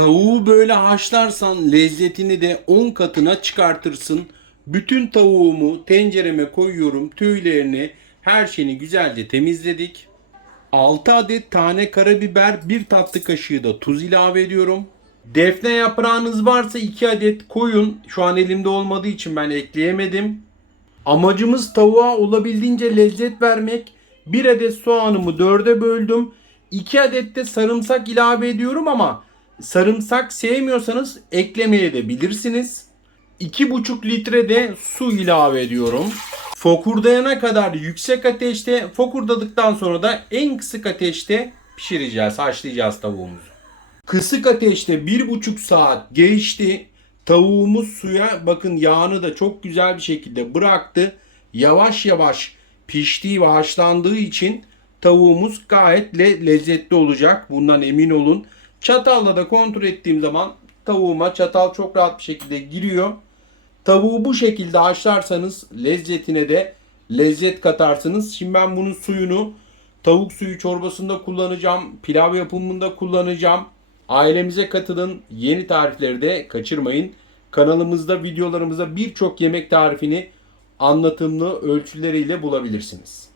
Tavuğu böyle haşlarsan lezzetini de 10 katına çıkartırsın. Bütün tavuğumu tencereme koyuyorum. Tüylerini, her şeyini güzelce temizledik. 6 adet tane karabiber, 1 tatlı kaşığı da tuz ilave ediyorum. Defne yaprağınız varsa 2 adet koyun. Şu an elimde olmadığı için ben ekleyemedim. Amacımız tavuğa olabildiğince lezzet vermek. 1 adet soğanımı 4'e böldüm. 2 adet de sarımsak ilave ediyorum ama sarımsak sevmiyorsanız eklemeye de bilirsiniz. 2,5 litre de su ilave ediyorum. Fokurdayana kadar yüksek ateşte, fokurdadıktan sonra da en kısık ateşte pişireceğiz, haşlayacağız tavuğumuzu. Kısık ateşte 1,5 saat geçti. Tavuğumuz suya bakın yağını da çok güzel bir şekilde bıraktı. Yavaş yavaş piştiği ve haşlandığı için tavuğumuz gayet le- lezzetli olacak. Bundan emin olun. Çatalla da kontrol ettiğim zaman tavuğuma çatal çok rahat bir şekilde giriyor. Tavuğu bu şekilde haşlarsanız lezzetine de lezzet katarsınız. Şimdi ben bunun suyunu tavuk suyu çorbasında kullanacağım. Pilav yapımında kullanacağım. Ailemize katılın. Yeni tarifleri de kaçırmayın. Kanalımızda videolarımızda birçok yemek tarifini anlatımlı ölçüleriyle bulabilirsiniz.